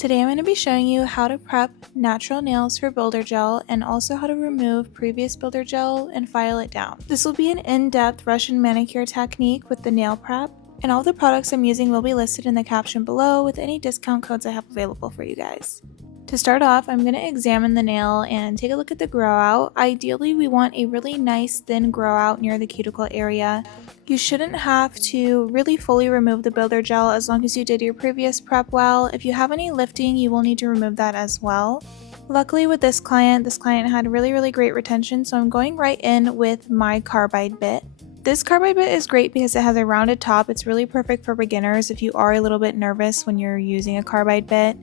Today I'm going to be showing you how to prep natural nails for builder gel and also how to remove previous builder gel and file it down. This will be an in-depth Russian manicure technique with the nail prep, and all the products I'm using will be listed in the caption below with any discount codes I have available for you guys. To start off, I'm going to examine the nail and take a look at the grow out. Ideally, we want a really nice thin grow out near the cuticle area. You shouldn't have to really fully remove the builder gel as long as you did your previous prep well. If you have any lifting, you will need to remove that as well. Luckily with this client had really great retention, so I'm going right in with my carbide bit. This carbide bit is great because it has a rounded top. It's really perfect for beginners if you are a little bit nervous when you're using a carbide bit.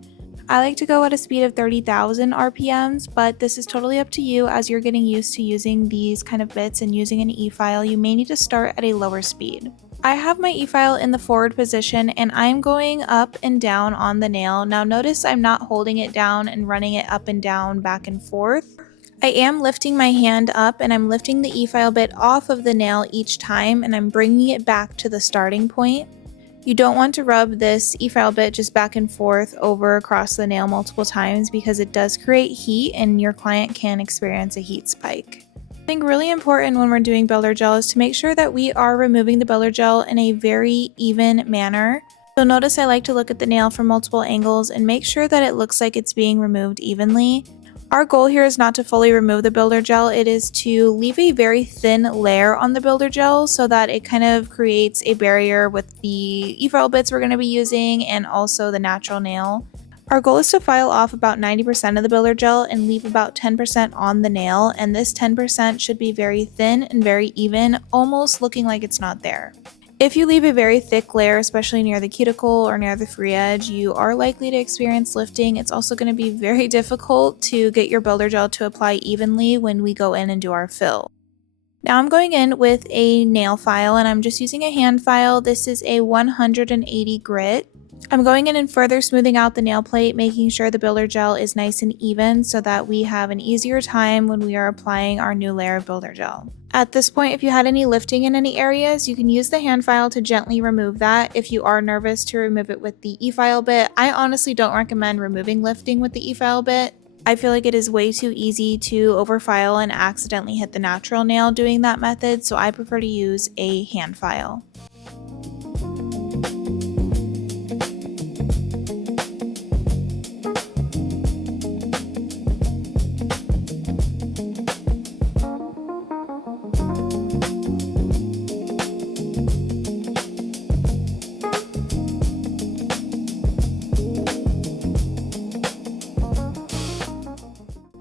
I like to go at a speed of 30,000 RPMs, but this is totally up to you. As you're getting used to using these kind of bits and using an Efile, you may need to start at a lower speed. I have my Efile in the forward position and I'm going up and down on the nail. Now notice I'm not holding it down and running it up and down, back and forth. I am lifting my hand up and I'm lifting the Efile bit off of the nail each time and I'm bringing it back to the starting point. You don't want to rub this Efile bit just back and forth over across the nail multiple times because it does create heat and your client can experience a heat spike. I think really important when we're doing builder gel is to make sure that we are removing the builder gel in a very even manner. So notice I like to look at the nail from multiple angles and make sure that it looks like it's being removed evenly. Our goal here is not to fully remove the builder gel, it is to leave a very thin layer on the builder gel so that it kind of creates a barrier with the Efile bits we're going to be using and also the natural nail. Our goal is to file off about 90% of the builder gel and leave about 10% on the nail, and this 10% should be very thin and very even, almost looking like it's not there. If you leave a very thick layer, especially near the cuticle or near the free edge, you are likely to experience lifting. It's also going to be very difficult to get your builder gel to apply evenly when we go in and do our fill. Now I'm going in with a nail file and I'm just using a hand file. This is a 180 grit. I'm going in and further smoothing out the nail plate, making sure the builder gel is nice and even so that we have an easier time when we are applying our new layer of builder gel. At this point, if you had any lifting in any areas, you can use the hand file to gently remove that. If you are nervous to remove it with the Efile bit, I honestly don't recommend removing lifting with the Efile bit. I feel like it is way too easy to overfile and accidentally hit the natural nail doing that method, so I prefer to use a hand file.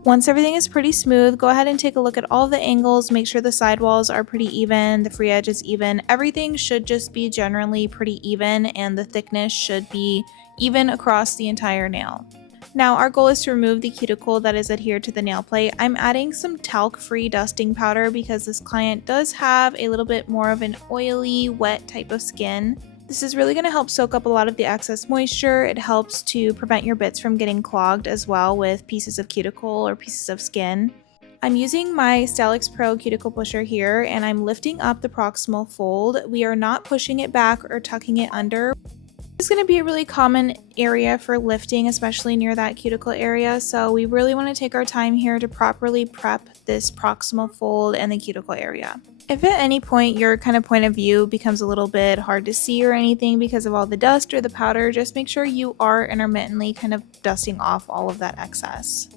Once everything is pretty smooth, go ahead and take a look at all the angles, make sure the sidewalls are pretty even, the free edge is even. Everything should just be generally pretty even and the thickness should be even across the entire nail. Now our goal is to remove the cuticle that is adhered to the nail plate. I'm adding some talc-free dusting powder because this client does have a little bit more of an oily, wet type of skin. This is really going to help soak up a lot of the excess moisture. It helps to prevent your bits from getting clogged as well with pieces of cuticle or pieces of skin. I'm using my Stylix Pro cuticle pusher here and I'm lifting up the proximal fold. We are not pushing it back or tucking it under. This is going to be a really common area for lifting, especially near that cuticle area, so we really want to take our time here to properly prep this proximal fold and the cuticle area. If at any point your kind of point of view becomes a little bit hard to see or anything because of all the dust or the powder, just make sure you are intermittently kind of dusting off all of that excess.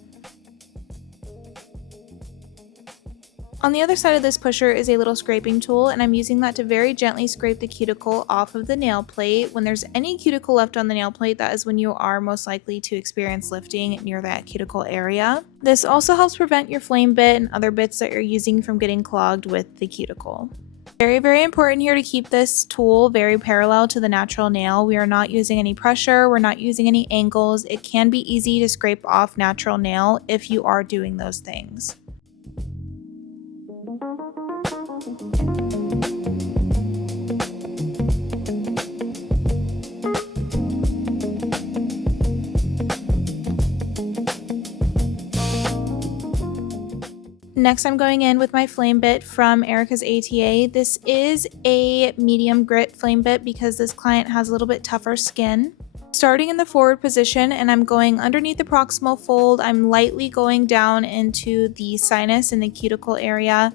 On the other side of this pusher is a little scraping tool and I'm using that to very gently scrape the cuticle off of the nail plate. When there's any cuticle left on the nail plate, that is when you are most likely to experience lifting near that cuticle area. This also helps prevent your flame bit and other bits that you're using from getting clogged with the cuticle. Very important here to keep this tool very parallel to the natural nail. We are not using any pressure, we're not using any angles. It can be easy to scrape off natural nail if you are doing those things. Next, I'm going in with my flame bit from Erica's ATA. This is a medium grit flame bit because this client has a little bit tougher skin. Starting in the forward position, and I'm going underneath the proximal fold, I'm lightly going down into the sinus and the cuticle area.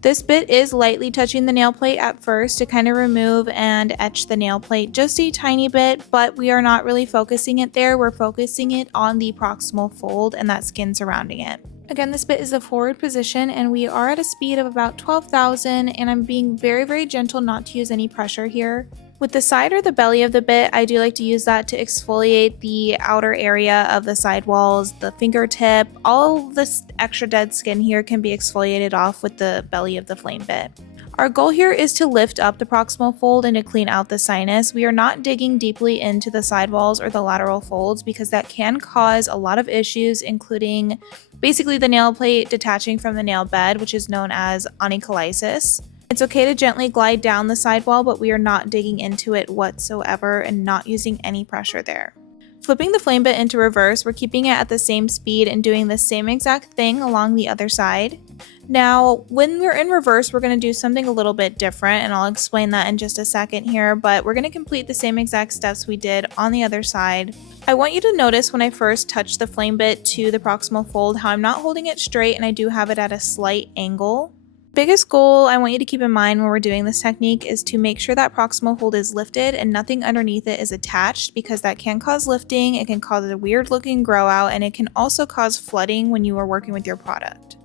This bit is lightly touching the nail plate at first to kind of remove and etch the nail plate just a tiny bit, but we are not really focusing it there. We're focusing it on the proximal fold and that skin surrounding it. Again, this bit is a forward position and we are at a speed of about 12,000, and I'm being very gentle not to use any pressure here. With the side or the belly of the bit, I do like to use that to exfoliate the outer area of the sidewalls, the fingertip. All this extra dead skin here can be exfoliated off with the belly of the flame bit. Our goal here is to lift up the proximal fold and to clean out the sinus. We are not digging deeply into the sidewalls or the lateral folds because that can cause a lot of issues, including basically the nail plate detaching from the nail bed, which is known as onycholysis. It's okay to gently glide down the sidewall, but we are not digging into it whatsoever and not using any pressure there. Flipping the flame bit into reverse, we're keeping it at the same speed and doing the same exact thing along the other side. Now, when we're in reverse, we're going to do something a little bit different, and I'll explain that in just a second here, but we're going to complete the same exact steps we did on the other side. I want you to notice when I first touch the flame bit to the proximal fold how I'm not holding it straight and I do have it at a slight angle. Biggest goal I want you to keep in mind when we're doing this technique is to make sure that proximal fold is lifted and nothing underneath it is attached, because that can cause lifting, it can cause a weird looking grow out, and it can also cause flooding when you are working with your product.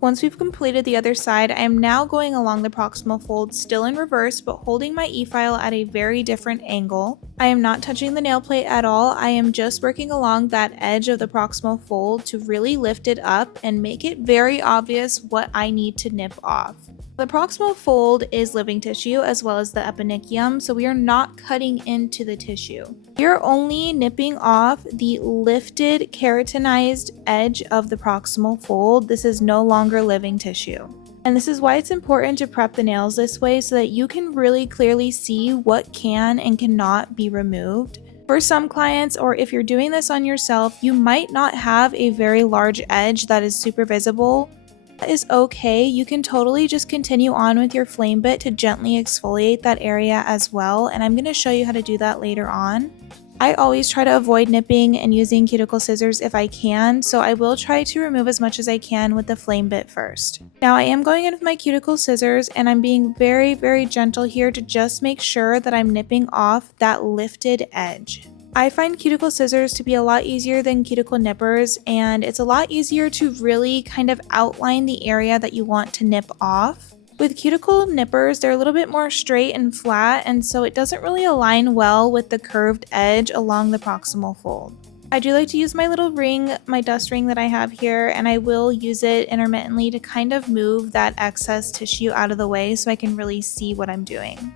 Once we've completed the other side, I am now going along the proximal fold, still in reverse, but holding my e-file at a very different angle. I am not touching the nail plate at all. I am just working along that edge of the proximal fold to really lift it up and make it very obvious what I need to nip off. The proximal fold is living tissue as well as the eponychium, so we are not cutting into the tissue. We are only nipping off the lifted keratinized edge of the proximal fold. This is no longer living tissue. And this is why it's important to prep the nails this way, so that you can really clearly see what can and cannot be removed. For some clients, or if you're doing this on yourself, you might not have a very large edge that is super visible. That is okay. You can totally just continue on with your flame bit to gently exfoliate that area as well, and I'm going to show you how to do that later on. I always try to avoid nipping and using cuticle scissors if I can, so I will try to remove as much as I can with the flame bit first. Now I am going in with my cuticle scissors, and I'm being very gentle here to just make sure that I'm nipping off that lifted edge. I find cuticle scissors to be a lot easier than cuticle nippers, and it's a lot easier to really kind of outline the area that you want to nip off. With cuticle nippers, they're a little bit more straight and flat, and so it doesn't really align well with the curved edge along the proximal fold. I do like to use my little ring, my dust ring that I have here, and I will use it intermittently to kind of move that excess tissue out of the way so I can really see what I'm doing.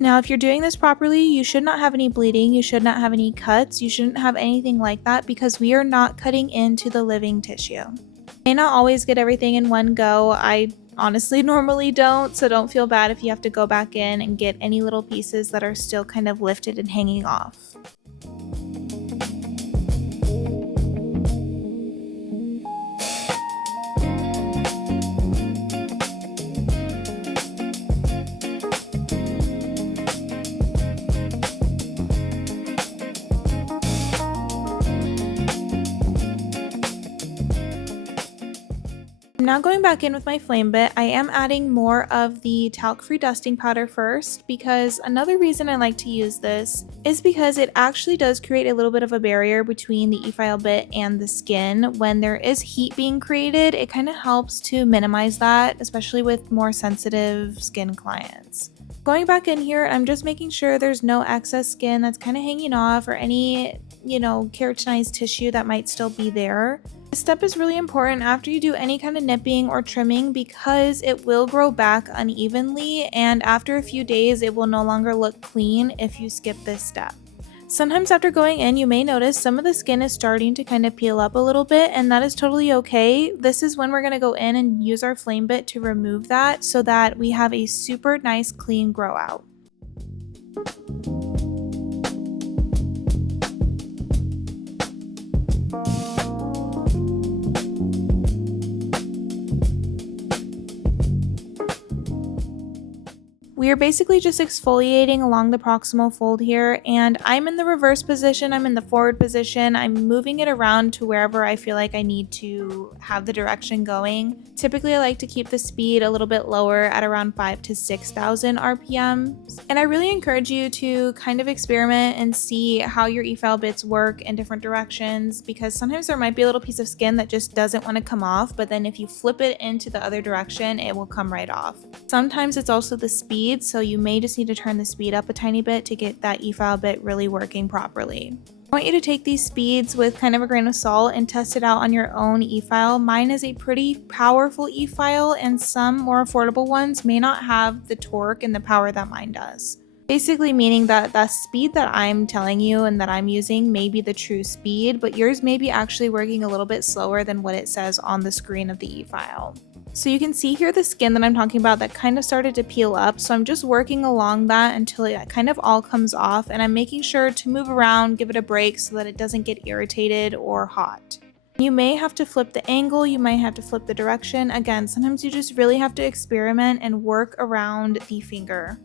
Now, if you're doing this properly, you should not have any bleeding, you should not have any cuts, you shouldn't have anything like that, because we are not cutting into the living tissue. You may not always get everything in one go. I honestly normally don't, so don't feel bad if you have to go back in and get any little pieces that are still kind of lifted and hanging off. I'm now going back in with my flame bit, I am adding more of the talc-free dusting powder first, because another reason I like to use this is because it actually does create a little bit of a barrier between the Efile bit and the skin. When there is heat being created, it kind of helps to minimize that, especially with more sensitive skin clients. Going back in here, I'm just making sure there's no excess skin that's kind of hanging off, or any, keratinized tissue that might still be there. This step is really important after you do any kind of nipping or trimming, because it will grow back unevenly, and after a few days it will no longer look clean if you skip this step. Sometimes after going in, you may notice some of the skin is starting to kind of peel up a little bit, and that is totally okay. This is when we're going to go in and use our flame bit to remove that, so that we have a super nice clean grow out. We are basically just exfoliating along the proximal fold here, and I'm in the reverse position, I'm in the forward position, I'm moving it around to wherever I feel like I need to have the direction going. Typically I like to keep the speed a little bit lower at around 5,000 to 6,000 RPMs, and I really encourage you to kind of experiment and see how your Efile bits work in different directions, because sometimes there might be a little piece of skin that just doesn't want to come off, but then if you flip it into the other direction, it will come right off. Sometimes it's also the speed, so you may just need to turn the speed up a tiny bit to get that Efile bit really working properly. I want you to take these speeds with kind of a grain of salt and test it out on your own Efile. Mine is a pretty powerful Efile, and some more affordable ones may not have the torque and the power that mine does. Basically meaning that the speed that I'm telling you and that I'm using may be the true speed, but yours may be actually working a little bit slower than what it says on the screen of the Efile. So you can see here the skin that I'm talking about that kind of started to peel up, so I'm just working along that until it kind of all comes off, and I'm making sure to move around, give it a break so that it doesn't get irritated or hot. You may have to flip the angle, you might have to flip the direction. Again, sometimes you just really have to experiment and work around the finger.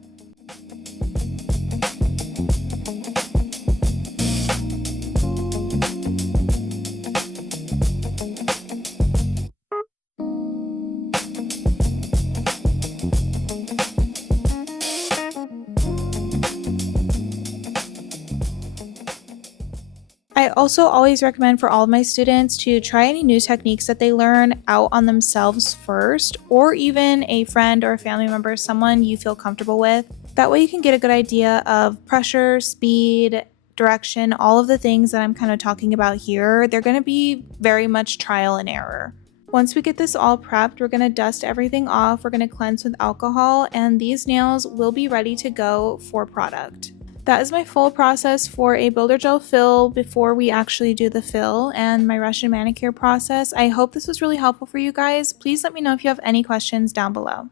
I also always recommend for all of my students to try any new techniques that they learn out on themselves first, or even a friend or a family member, someone you feel comfortable with. That way you can get a good idea of pressure, speed, direction, all of the things that I'm kind of talking about here. They're going to be very much trial and error. Once we get this all prepped, we're going to dust everything off, we're going to cleanse with alcohol, and these nails will be ready to go for product. That is my full process for a builder gel fill before we actually do the fill, and my Russian manicure process. I hope this was really helpful for you guys. Please let me know if you have any questions down below.